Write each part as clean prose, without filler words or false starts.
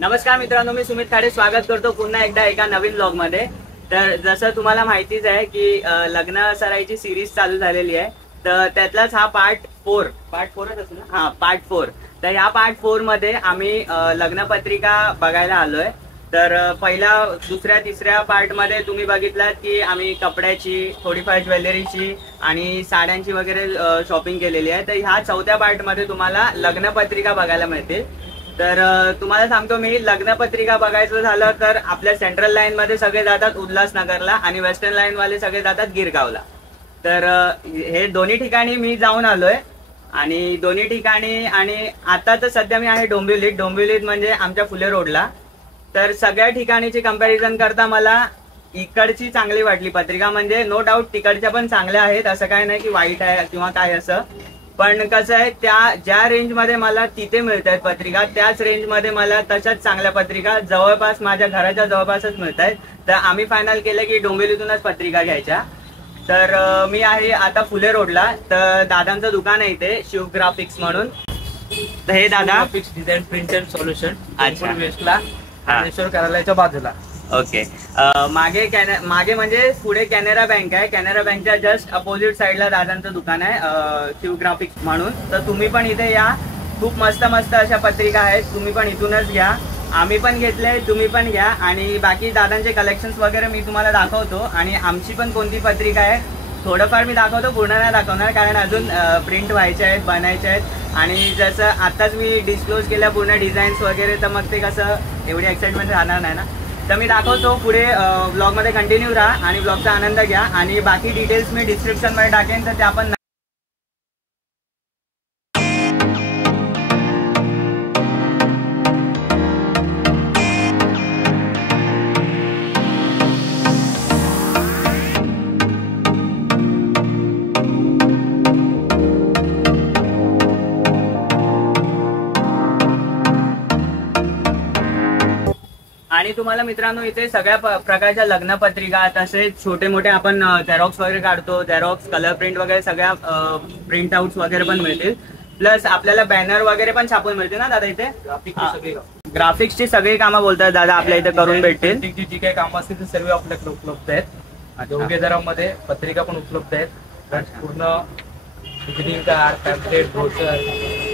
नमस्कार मित्रांनो, मी सुमित खाडे स्वागत करतो पुन्हा एकदा एका नवीन ब्लॉग मध्ये। तर जसं तुम्हाला माहितीच आहे की लग्न सराईची सिरीज चालू झालेली आहे, तर त्यातलाच हा पार्ट 4 असेल ना। हा, पार्ट 4। तर ह्या पार्ट 4 मध्ये आम्ही लग्नपत्रिका बघायला आलोय। तर पहिल्या, दुसऱ्या, तिसऱ्या पार्ट मध्ये तुम्ही बघितलात की आम्ही कपड्याची, थोडीफार ज्वेलरीची आणि साड्यांची वगैरे शॉपिंग केलेली आहे। तर ह्या चौथ्या पार्ट मध्ये तुम्हाला लग्नपत्रिका बघायला मिळतील। तर तुम्हाला सांगतो मी, लग्नपत्रिका बघायचं झालं तर आपल्या सेंट्रल लाईन मध्ये सगळे जातात उल्हासनगरला आणि वेस्टर्न लाईन वाले सगळे जातात गिरगावला। तर हे दोन्ही ठिकाणी मी जाऊन आलोय आणि दोन्ही ठिकाणी, आणि आता तर सध्या मी आहे डोंबिवलीत म्हणजे आमच्या फुले रोडला। तर सगळ्या ठिकाणीची कंपॅरिझन करता मला इकडची चांगली वाटली पत्रिका। म्हणजे नो डाऊट तिकडच्या पण चांगल्या आहेत, असं काय नाही की वाईट आहे किंवा काय असं, पण कसं आहे, त्या ज्या रेंज मध्ये मला तिथे मिळत आहेत पत्रिका, त्याच रेंज मध्ये मला तशाच चांगल्या पत्रिका जवळपास माझ्या घराच्या जवळपासच मिळत आहेत। तर आम्ही फायनल केलं की डोंबिवलीतूनच पत्रिका घ्यायच्या। तर मी आहे आता फुले रोडला, तर दादांचं दुकान आहे इथे, शिव ग्राफिक्स म्हणून। तर हे दादा डिझाईन प्रिंट अँड सोल्युशन, अच्छा, वेस्टला ज्ञानेश्वर कार्यालयाच्या बाजूला। ओके, मागे म्हणजे पुढे कॅनरा बँक आहे, कॅनरा बँकच्या जस्ट अपोजिट साइडला दादांचं दुकान आहे शिव ग्राफिक्स म्हणून। तर तुम्ही पण इथे या, खूप मस्त मस्त अशा पत्रिका आहेत, तुम्ही पण इथूनच घ्या। आम्ही पण घेतले, तुम्ही पण घ्या। आणि बाकी दादांचे कलेक्शन्स वगैरे मी तुम्हाला दाखवतो, आणि आमची पण कोणती पत्रिका आहे थोडंफार मी दाखवतो, पूर्ण नाही दाखवणार कारण अजून प्रिंट व्हायचे आहेत, बनायचे आहेत। आणि जसं आताच मी डिस्क्लोज केल्या पूर्ण डिझाईन्स वगैरे, तर मग ते कसं एवढी एक्साइटमेंट राहणार नाही ना। तर मी दाखवतो पुढे, ब्लॉगमध्ये कंटिन्यू राहा आणि ब्लॉगचा आनंद घ्या। आणि बाकी डिटेल्स मी डिस्क्रिप्शनमध्ये टाकेन, तर त्या पण आणि तुम्हाला मित्रांनो इथे सगळ्या प्रकारच्या लग्नपत्रिका, तसेच छोटे मोठे आपण झेरॉक्स वगैरे काढतो, झेरॉक्स, कलर प्रिंट वगैरे सगळ्या प्रिंट आउट्स वगैरे पण मिळतील। प्लस आपल्याला बॅनर वगैरे पण छापून मिळतील ना दादा इथे। ग्राफिक्सची सगळी कामं बोलतात दादा आपल्या इथे करून भेटतील। जी काही कामं असतील ते सर्व आपल्याकडे उपलब्ध आहेत। योग्य दरामध्ये पत्रिका पण उपलब्ध आहेत। पूर्ण visiting card, pamphlet, brochure,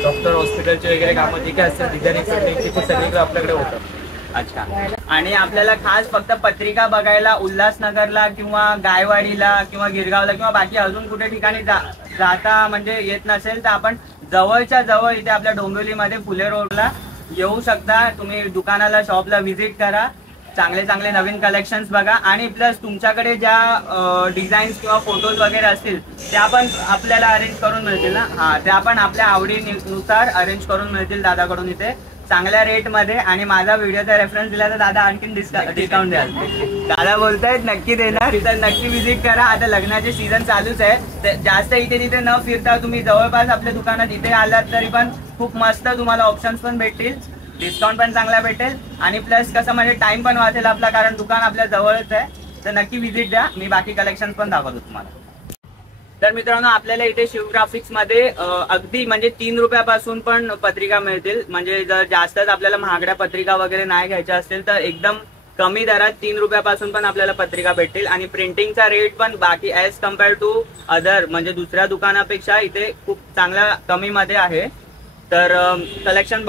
doctor, हॉस्पिटलचे वगैरे कामं जी काय असतात डिझायनिंग ते सगळीकडे आपल्याकडे होतं। अच्छा, आणि आपल्याला खास फक्त पत्रिका बघायला उल्हासनगरला किंवा गायवाडीला किंवा गिरगावला किंवा बाकी अजून कुठे ठिकाणी जाता म्हणजे येत नसेल, तर आपण जवळच्या जवळ इथे आपल्या डोंबिवलीमध्ये फुले रोडला येऊ शकता। तुम्ही दुकानाला, शॉपला व्हिजिट करा, चांगले चांगले नवीन कलेक्शन्स बघा। आणि प्लस तुमच्याकडे ज्या डिझाईन्स किंवा फोटोज वगैरे असतील त्या पण आपल्याला अरेंज करून मिळतील ना। हा, त्या पण आपल्या आवडीनुसार अरेंज करून मिळतील दादाकडून इथे चांगल्या रेट मध्ये। आणि माझा व्हिडिओचा रेफरन्स दिला तर दादा आणखी डिस्काउंट द्याल। दादा बोलतायत नक्की देणार, तर नक्की व्हिजिट करा। आता लग्नाचे सीझन चालूच आहे, तर जास्त इथे तिथे न फिरता तुम्ही जवळपास आपल्या दुकानात इथे आलात तरी पण खूप मस्त तुम्हाला ऑप्शन्स पण भेटतील, डिस्काउंट पण चांगला भेटेल, आणि प्लस कसं म्हणजे टाइम पण वाचेल आपला, कारण दुकान आपल्या जवळच आहे। तर नक्की व्हिजिट द्या, मी बाकी कलेक्शन पण दाखवतो तुम्हाला। तर मित्रांनो, आपल्याला इथे शिव ग्राफिक्स मध्ये अगदी म्हणजे 3 रुपयापासून पण पत्रिका मिळतील। म्हणजे जर जास्तच आपल्याला महागड्या पत्रिका वगैरे नाही घ्यायच्या असतील तर एकदम कमी दरात 3 रुपयापासून पण आपल्याला पत्रिका भेटतील। आणि प्रिंटिंगचा रेट पण बाकी ॲज कम्पेअर टू अदर म्हणजे दुसऱ्या दुकानापेक्षा इथे खूप चांगल्या कमी मध्ये आहे। तर कलेक्शन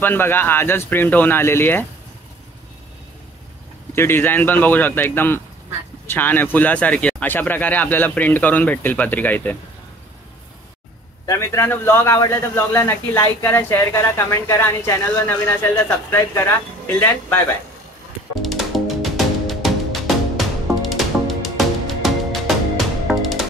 पण बघा आजच प्रिंट होऊन आलेली आहे, ती डिझाईन पण बघू शकता, एकदम छान आहे, फुलासारखी। अशा प्रकारे आपल्याला प्रिंट करून भेटतील पत्रिका इथे। तर मित्रांनो ब्लॉग आवडला तर ब्लॉगला नक्की लाईक करा, शेअर करा, कमेंट करा आणि चॅनलवर नवीन असेल तर सबस्क्राईब करा. Till then bye bye.